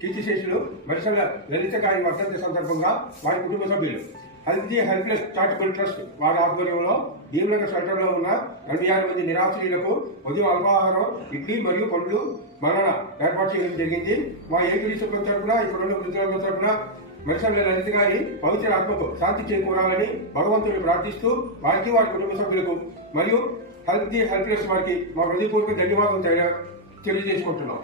కీర్తిశేషులు మరిసల లలిత గారి వర్ధంతి సందర్భంగా వారి కుటుంబ సభ్యులు హెల్తీ హెల్ప్లెస్ చారిటబుల్ ట్రస్ట్ వారి ఆధ్వర్యంలో భీమనగర్ సెంటర్లో ఉన్న 46 మంది నిరాశ్రయులకు ఉదయం అల్పాహారం ఇడ్లీ మరియు పండ్లు మరణ ఏర్పాటు చేయడం జరిగింది. మా ఏపీ సభ్యుల తరఫున ఇప్పుడున్న వృద్ధుల తరఫున మరిసల లలిత గారి పవిత్ర ఆత్మకు శాంతి చేకూరాలని భగవంతుని ప్రార్థిస్తూ వారికి వారి కుటుంబ సభ్యులకు మరియు హెల్తీ హెల్ప్లెస్ వారికి మా హృదయపూర్వక ధన్యవాదాలు తెలియజేసుకుంటున్నాం.